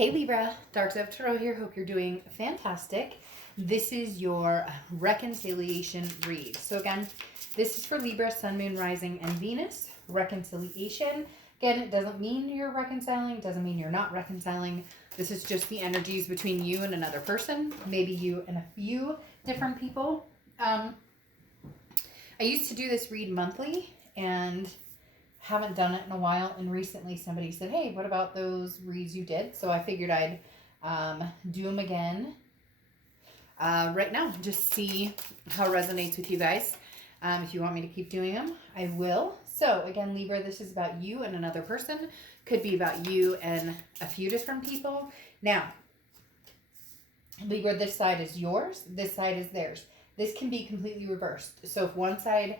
Hey Libra, Dark Dove Tarot here. Hope you're doing fantastic. This is your reconciliation read. So again, this is for Libra, Sun, Moon, Rising, and Venus. Reconciliation. Again, it doesn't mean you're reconciling. It doesn't mean you're not reconciling. This is just the energies between you and another person. Maybe you and a few different people. I used to do this read monthly and haven't done it in a while, and recently somebody said, hey, what about those reads you did? So I figured I'd do them again right now, just see how it resonates with you guys. If you want me to keep doing them, I will. So again, Libra, this is about you and another person. Could be about you and a few different people. Now, Libra, this side is yours, this side is theirs. This can be completely reversed. So if one side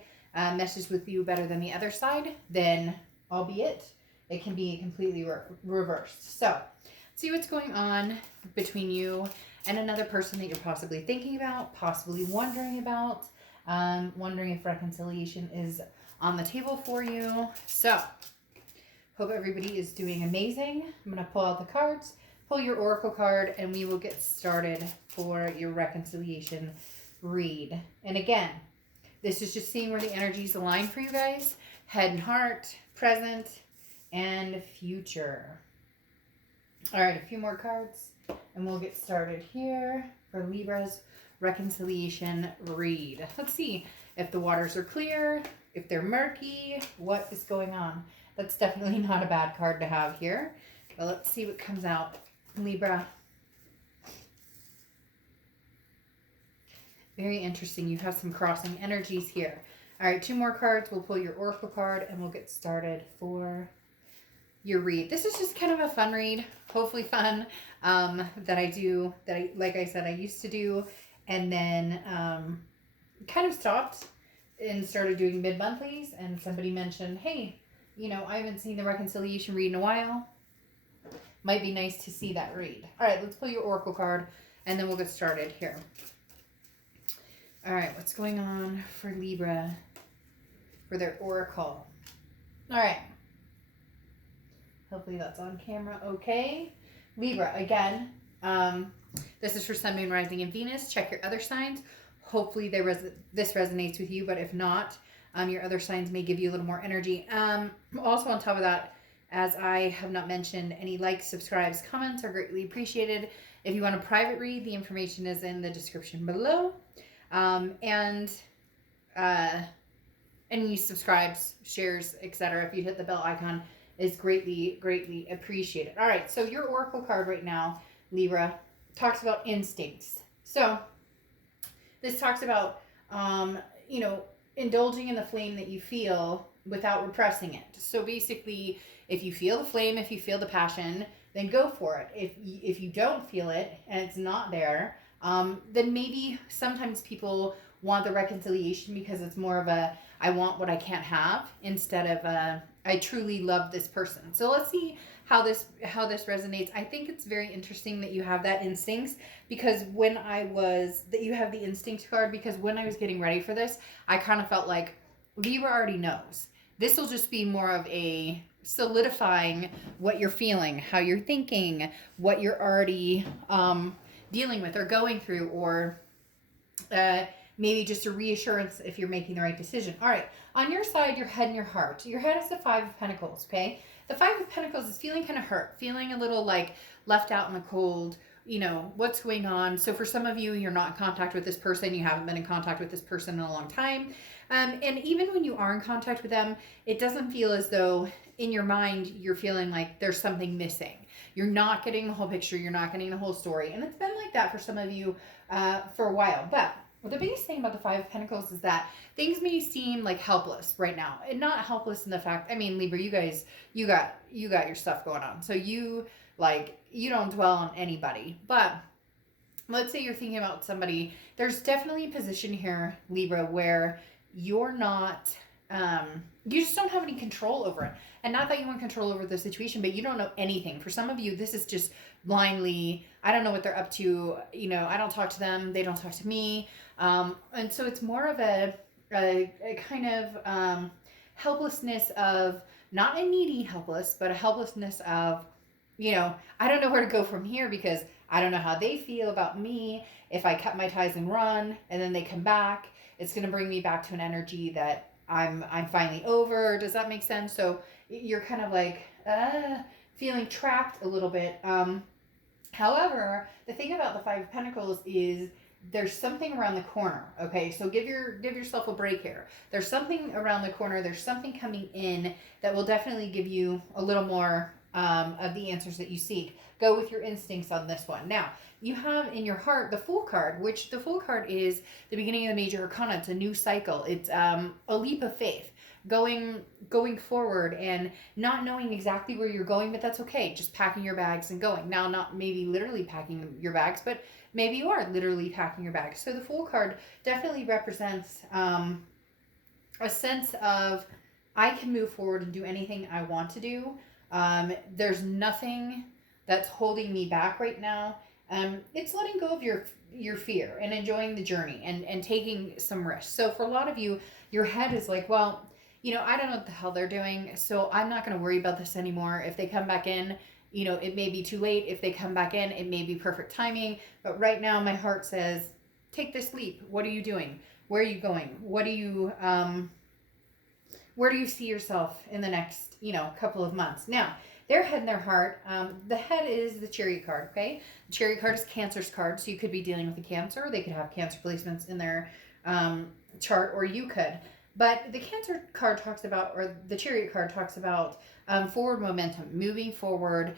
meshes with you better than the other side, then albeit it can be completely reversed. So see what's going on between you and another person that you're possibly thinking about, possibly wondering about, wondering if reconciliation is on the table for you. So hope everybody is doing amazing. I'm going to pull out the cards, pull your oracle card, and we will get started for your reconciliation read. And again, this is just seeing where the energies align for you guys. Head and heart, present, and future. All right, a few more cards, and we'll get started here for Libra's reconciliation read. Let's see if the waters are clear, if they're murky, what is going on. That's definitely not a bad card to have here. But let's see what comes out, Libra. Very interesting. You have some crossing energies here. All right, two more cards. We'll pull your oracle card and we'll get started for your read. This is just kind of a fun read, hopefully fun, that I do, like I said, I used to do, and then kind of stopped and started doing mid-monthlies, and somebody mentioned, hey, you know, I haven't seen the reconciliation read in a while. Might be nice to see that read. All right, let's pull your oracle card and then we'll get started here. All right, what's going on for Libra for their oracle? All right. Hopefully that's on camera okay. Libra, again, this is for Sun, Moon, Rising, and Venus. Check your other signs. Hopefully this resonates with you, but if not, your other signs may give you a little more energy. Also on top of that, as I have not mentioned, any likes, subscribes, comments are greatly appreciated. If you want a private read, the information is in the description below. Any subscribes, shares, etc. if you hit the bell icon is greatly appreciated. All right, so your oracle card right now, Libra, talks about instincts. So this talks about indulging in the flame that you feel without repressing it. So basically, if you feel the flame, if you feel the passion, then go for it. If you don't feel it and it's not there, then maybe sometimes people want the reconciliation because it's more of a I want what I can't have instead of a I truly love this person. So let's see how this resonates. I think it's very interesting that you have that instincts, because that you have the instinct card, because when I was getting ready for this, I kind of felt like Libra already knows. This will just be more of a solidifying what you're feeling, how you're thinking, what you're already dealing with or going through, or maybe just a reassurance if you're making the right decision. All right, on your side, your head and your heart. Your head is the Five of Pentacles, okay? The Five of Pentacles is feeling kind of hurt, feeling a little like left out in the cold, what's going on. So for some of you, you're not in contact with this person. You haven't been in contact with this person in a long time. And even when you are in contact with them, it doesn't feel as though in your mind you're feeling like there's something missing. You're not getting the whole picture. You're not getting the whole story. And it's been like that for some of you for a while. But the biggest thing about the Five of Pentacles is that things may seem like helpless right now. And not helpless in the fact, Libra, you guys, you got your stuff going on. So you don't dwell on anybody. But let's say you're thinking about somebody. There's definitely a position here, Libra, where you're not, you just don't have any control over it. And not that you want control over the situation, but you don't know anything. For some of you, this is just blindly, I don't know what they're up to. I don't talk to them. They don't talk to me. And so it's more of a kind of helplessness of, not a needy helpless, but a helplessness of I don't know where to go from here because I don't know how they feel about me. If I cut my ties and run and then they come back, it's going to bring me back to an energy that I'm finally over. Does that make sense? So you're kind of like feeling trapped a little bit. However, the thing about the Five of Pentacles is there's something around the corner. Okay, so give yourself a break here. There's something around the corner. There's something coming in that will definitely give you a little more of the answers that you seek. Go with your instincts on this one. Now, you have in your heart the Fool card, which the Fool card is the beginning of the major arcana. It's a new cycle. It's a leap of faith, going forward and not knowing exactly where you're going, but that's okay. Just packing your bags and going. Now, not maybe literally packing your bags, but maybe you are literally packing your bags. So the Fool card definitely represents a sense of I can move forward and do anything I want to do. There's nothing that's holding me back right now. It's letting go of your fear and enjoying the journey and taking some risks. So for a lot of you, your head is like, well, I don't know what the hell they're doing, so I'm not going to worry about this anymore. If they come back in, it may be too late. If they come back in, it may be perfect timing. But right now, my heart says, take this leap. What are you doing? Where are you going? What do you, where do you see yourself in the next, couple of months? Now, their head and their heart, the head is the Chariot card, okay? The Chariot card is Cancer's card, so you could be dealing with a Cancer. They could have Cancer placements in their chart, or you could. But the Cancer card talks about, or the Chariot card talks about forward momentum, moving forward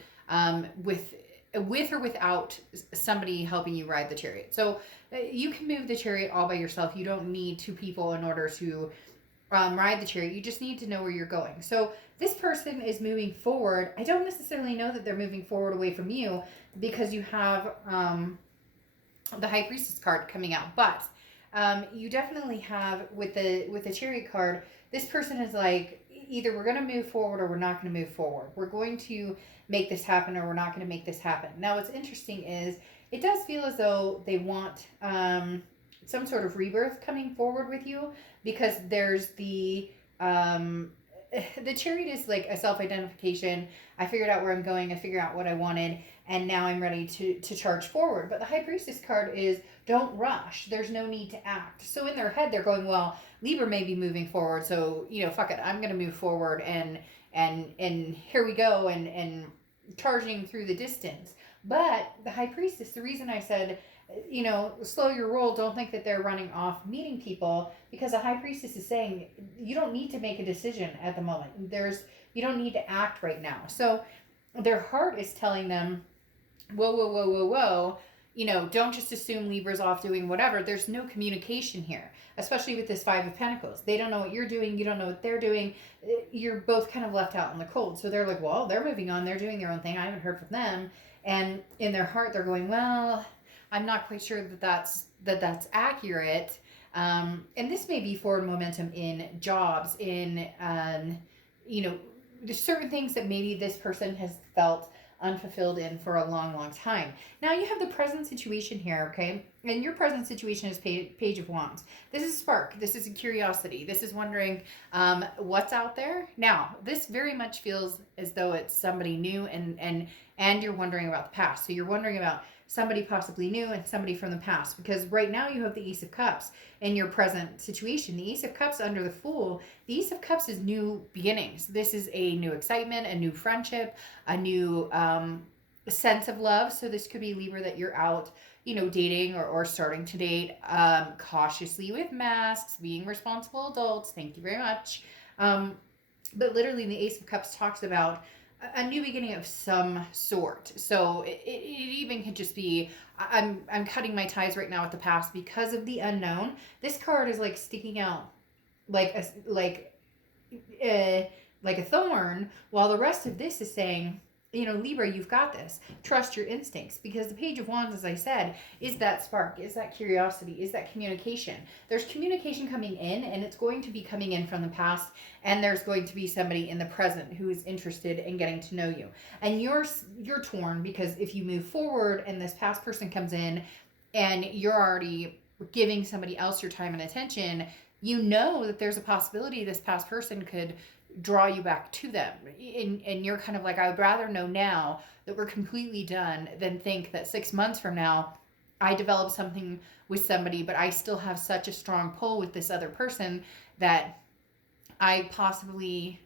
with or without somebody helping you ride the Chariot. So you can move the Chariot all by yourself. You don't need two people in order to ride the Chariot. You just need to know where you're going. So this person is moving forward. I don't necessarily know that they're moving forward away from you because you have the High Priestess card coming out, but you definitely have with the Chariot card, this person is like, either we're going to move forward or we're not going to move forward. We're going to make this happen or we're not going to make this happen. Now, what's interesting is it does feel as though they want some sort of rebirth coming forward with you, because there's the Chariot is like a self-identification. I figured out where I'm going. I figured out what I wanted. And now I'm ready to charge forward. But the High Priestess card is don't rush. There's no need to act. So in their head, they're going, well, Libra may be moving forward. So, fuck it. I'm going to move forward and here we go and charging through the distance. But the High Priestess, the reason I said, slow your roll, don't think that they're running off meeting people, because the High Priestess is saying you don't need to make a decision at the moment. You don't need to act right now. So their heart is telling them, whoa, don't just assume Libra's off doing whatever. There's no communication here, especially with this Five of Pentacles. They don't know what you're doing. You don't know what they're doing. You're both kind of left out in the cold. So they're like, well, they're moving on. They're doing their own thing. I haven't heard from them. And in their heart, they're going, well, I'm not quite sure that's accurate. And this may be forward momentum in jobs, in, there's certain things that maybe this person has felt unfulfilled in for a long, long time. Now you have the present situation here, okay? And your present situation is Page of Wands. This is spark. This is a curiosity. This is wondering what's out there. Now, this very much feels as though it's somebody new and you're wondering about the past. So you're wondering about somebody possibly new and somebody from the past, because right now you have the Ace of Cups in your present situation. The Ace of Cups under the Fool. The Ace of Cups is new beginnings. This is a new excitement, a new friendship, a new sense of love. So this could be Libra that you're out, dating or starting to date, cautiously with masks, being responsible adults. Thank you very much. But literally the Ace of Cups talks about a new beginning of some sort. So it even could just be, I'm cutting my ties right now with the past because of the unknown. This card is like sticking out like a thorn, while the rest of this is saying, Libra, you've got this. Trust your instincts, because the Page of Wands, as I said, is that spark, is that curiosity, is that communication. There's communication coming in, and it's going to be coming in from the past, and there's going to be somebody in the present who is interested in getting to know you. And you're torn, because if you move forward and this past person comes in and you're already giving somebody else your time and attention, that there's a possibility this past person could draw you back to them, and you're kind of like, I would rather know now that we're completely done than think that 6 months from now I develop something with somebody, but I still have such a strong pull with this other person that I possibly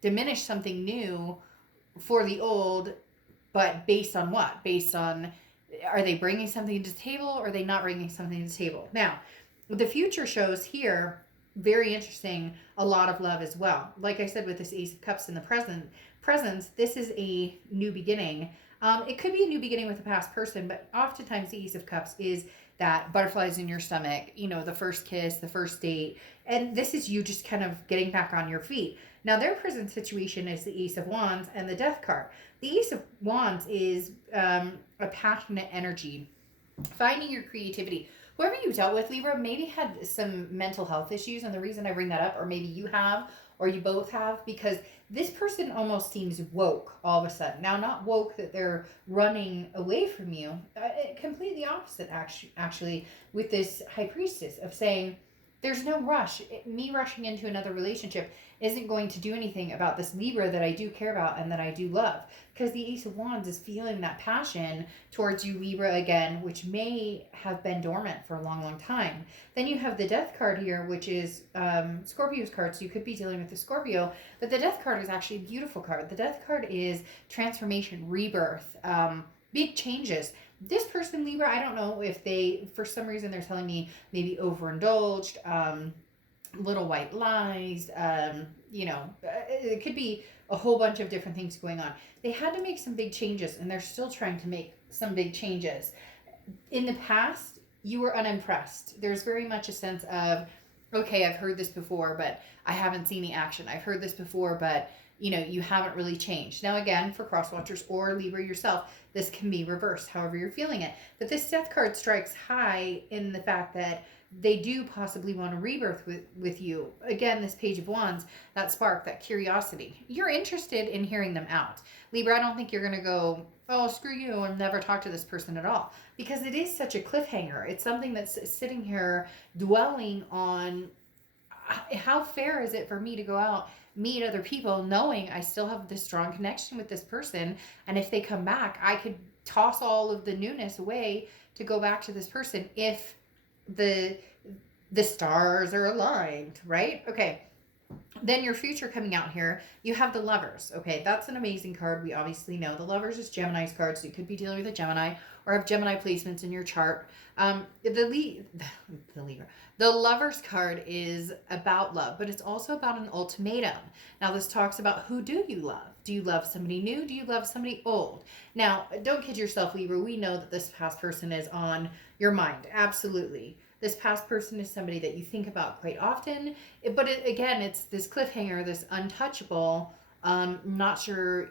diminish something new for the old, but based on what? Based on, are they bringing something to the table or are they not bringing something to the table? Now, the future shows here, very interesting, a lot of love as well. Like I said, with this Ace of Cups in the presence, this is a new beginning. It could be a new beginning with a past person, but oftentimes the Ace of Cups is that butterflies in your stomach, the first kiss, the first date. And this is you just kind of getting back on your feet. Now, their present situation is the Ace of Wands and the Death card. The Ace of Wands is a passionate energy, finding your creativity. Whoever you dealt with, Libra, maybe had some mental health issues. And the reason I bring that up, or maybe you have, or you both have, because this person almost seems woke all of a sudden. Now, not woke that they're running away from you. Completely opposite, actually, with this High Priestess of saying, there's no rush. Me rushing into another relationship isn't going to do anything about this Libra that I do care about and that I do love. Because the Ace of Wands is feeling that passion towards you, Libra, again, which may have been dormant for a long, long time. Then you have the Death card here, which is Scorpio's card, so you could be dealing with the Scorpio. But the Death card is actually a beautiful card. The Death card is transformation, rebirth, big changes. This person, Libra, I don't know if they, for some reason, they're telling me maybe overindulged, little white lies, it could be a whole bunch of different things going on. They had to make some big changes, and they're still trying to make some big changes. In the past, you were unimpressed. There's very much a sense of, okay, I've heard this before, but I haven't seen the action. I've heard this before, but you haven't really changed. Now, again, for cross watchers or Libra yourself, this can be reversed, however you're feeling it. But this Death card strikes high in the fact that they do possibly want a rebirth with you. Again, this Page of Wands, that spark, that curiosity. You're interested in hearing them out. Libra, I don't think you're going to go, oh, screw you, and never talk to this person at all. Because it is such a cliffhanger. It's something that's sitting here dwelling on, how fair is it for me to go out, meet other people, knowing I still have this strong connection with this person, and if they come back, I could toss all of the newness away to go back to this person if the stars are aligned, right? Okay. Then your future coming out here, you have the Lovers. Okay, that's an amazing card. We obviously know the Lovers is Gemini's card, so you could be dealing with a Gemini or have Gemini placements in your chart. The Lovers card is about love, but it's also about an ultimatum. Now, this talks about, who do you love? Do you love somebody new? Do you love somebody old? Now, don't kid yourself, Libra. We know that this past person is on your mind. Absolutely. This past person is somebody that you think about quite often. But again, it's this cliffhanger, this untouchable, not sure,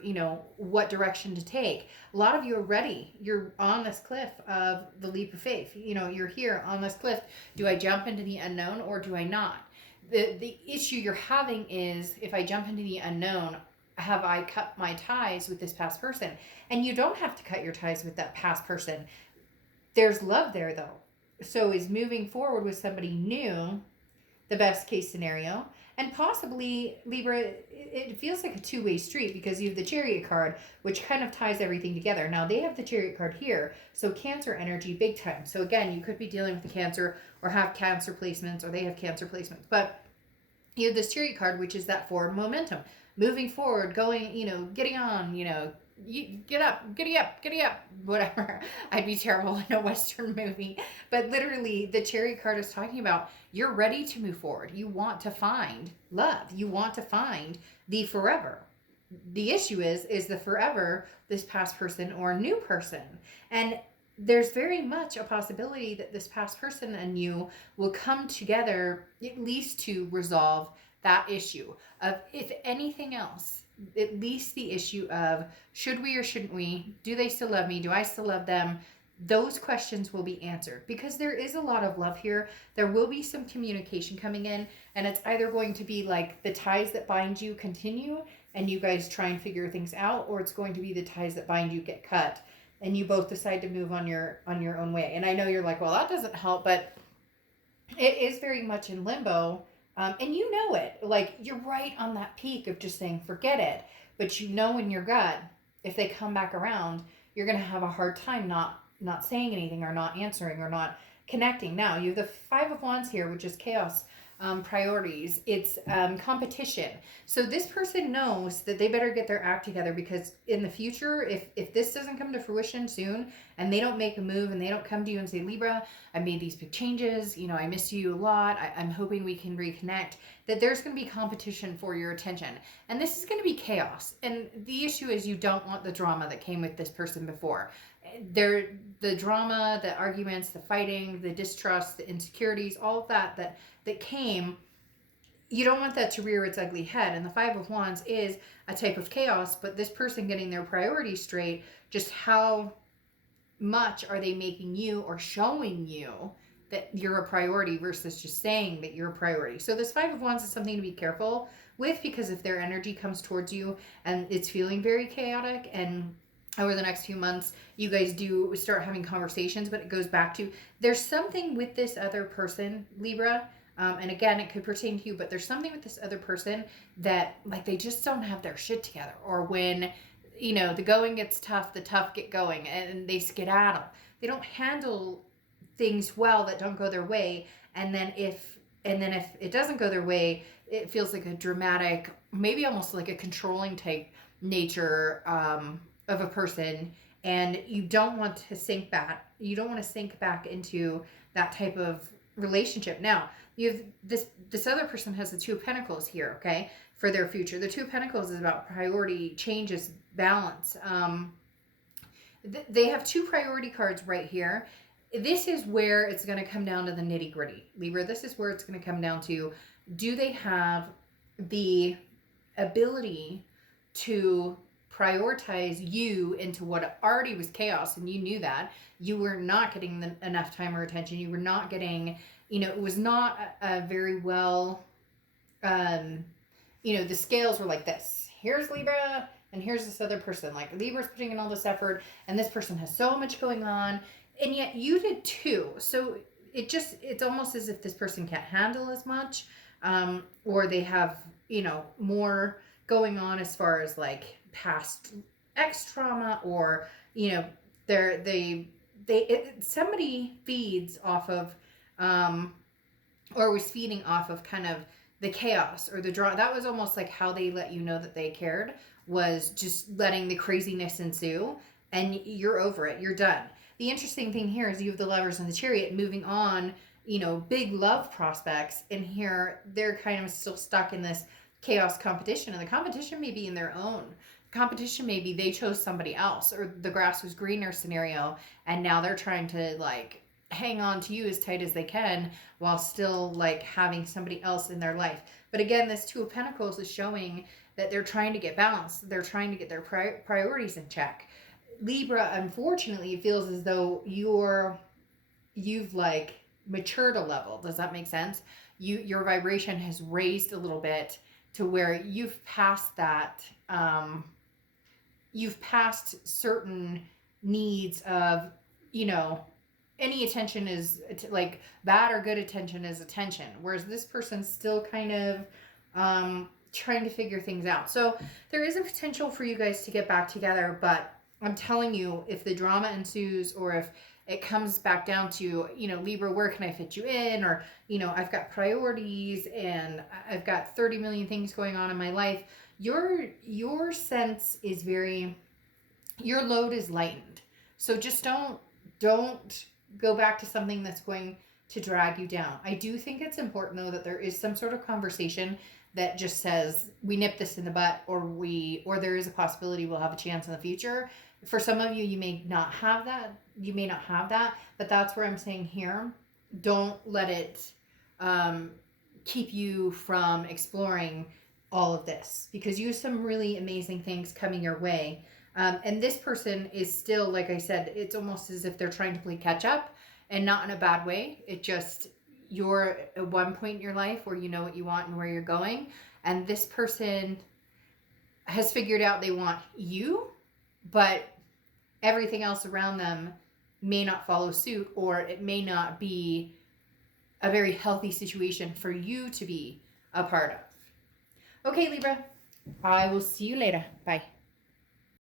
what direction to take. A lot of you are ready. You're on this cliff of the leap of faith. You're here on this cliff. Do I jump into the unknown or do I not? The issue you're having is, if I jump into the unknown, have I cut my ties with this past person? And you don't have to cut your ties with that past person. There's love there, though. So is moving forward with somebody new the best case scenario? And possibly, Libra, it feels like a two-way street, because you have the Chariot card, which kind of ties everything together. Now, they have the Chariot card here, so Cancer energy big time. So again, you could be dealing with the Cancer or have Cancer placements, or they have Cancer placements. But you have this Chariot card, which is that forward momentum. Moving forward, going, getting on, you get up, giddy up, whatever. I'd be terrible in a Western movie. But literally, the Chariot card is talking about, you're ready to move forward. You want to find love. You want to find the forever. The issue is the forever this past person or a new person. And there's very much a possibility that this past person and you will come together, at least to resolve that issue of, if anything else, at least the issue of, should we or shouldn't we? Do they still love me? Do I still love them? Those questions will be answered, because there is a lot of love here. There will be some communication coming in, and it's either going to be like the ties that bind you continue and you guys try and figure things out, or it's going to be the ties that bind you get cut and you both decide to move on your own way. And I know you're like, well, that doesn't help, but it is very much in limbo. And you know it, like, you're right on that peak of just saying, forget it. But you know in your gut, if they come back around, you're going to have a hard time not saying anything or not answering or not connecting. Now, you have the Five of Wands here, which is chaos, priorities. It's competition. So this person knows that they better get their act together, because in the future, if this doesn't come to fruition soon and they don't make a move and they don't come to you and say, Libra, I made these big changes, you know, I miss you a lot, I'm hoping we can reconnect, that there's going to be competition for your attention. And this is going to be chaos. And the issue is you don't want the drama that came with this person before. The drama, the arguments, the fighting, the distrust, the insecurities, all of that came, you don't want that to rear its ugly head. And the Five of Wands is a type of chaos, but this person getting their priorities straight, just how much are they making you or showing you that you're a priority versus just saying that you're a priority. So this Five of Wands is something to be careful with, because if their energy comes towards you and it's feeling very chaotic, and over the next few months, you guys do start having conversations, but it goes back to, there's something with this other person, Libra, and again, it could pertain to you, but there's something with this other person that, like, they just don't have their shit together. Or when, you know, the going gets tough, the tough get going, and they skedaddle. They don't handle things well that don't go their way. And then if it doesn't go their way, it feels like a dramatic, maybe almost like a controlling type nature, of a person, and you don't want to sink back. You don't want to sink back into that type of relationship. Now, you have this other person has the Two of Pentacles here, okay, for their future. The Two of Pentacles is about priority, changes, balance. They have two priority cards right here. This is where it's going to come down to the nitty gritty, Libra. This is where it's going to come down to, do they have the ability to prioritize you into what already was chaos, and you knew that you were not getting enough time or attention. You were not getting, you know, it was not a very well, you know, the scales were like this. Here's Libra and here's this other person. Like, Libra's putting in all this effort and this person has so much going on, and yet you did too. So it's almost as if this person can't handle as much, or they have, you know, more going on as far as like past ex trauma, or, you know, somebody feeds off of, or was feeding off of kind of the chaos or the drama. That was almost like how they let you know that they cared, was just letting the craziness ensue, and you're over it. You're done. The interesting thing here is you have the Lovers and the Chariot moving on, you know, big love prospects, and here they're kind of still stuck in this chaos competition, and the competition may be in their own. Competition maybe they chose somebody else, or the grass was greener scenario, and now they're trying to like hang on to you as tight as they can while still like having somebody else in their life. But again, this Two of Pentacles is showing that they're trying to get balanced. They're trying to get their priorities in check. Libra, unfortunately, feels as though you've like matured a level. Does that make sense? Your vibration has raised a little bit to where you've passed that, you've passed certain needs of, you know, any attention is like bad or good attention is attention. Whereas this person's still kind of trying to figure things out. So there is a potential for you guys to get back together, but I'm telling you, if the drama ensues, or if it comes back down to, you know, Libra, where can I fit you in? Or, you know, I've got priorities and I've got 30 million things going on in my life. Your sense is very, your load is lightened. So just don't go back to something that's going to drag you down. I do think it's important though that there is some sort of conversation that just says we nip this in the butt, or there is a possibility we'll have a chance in the future. For some of you, you may not have that. But that's where I'm saying here, don't let it keep you from exploring all of this, because you have some really amazing things coming your way. And this person is still, like I said, it's almost as if they're trying to play catch up, and not in a bad way. It just, you're at one point in your life where you know what you want and where you're going. And this person has figured out they want you, but everything else around them may not follow suit, or it may not be a very healthy situation for you to be a part of. Okay, Libra, I will see you later. Bye.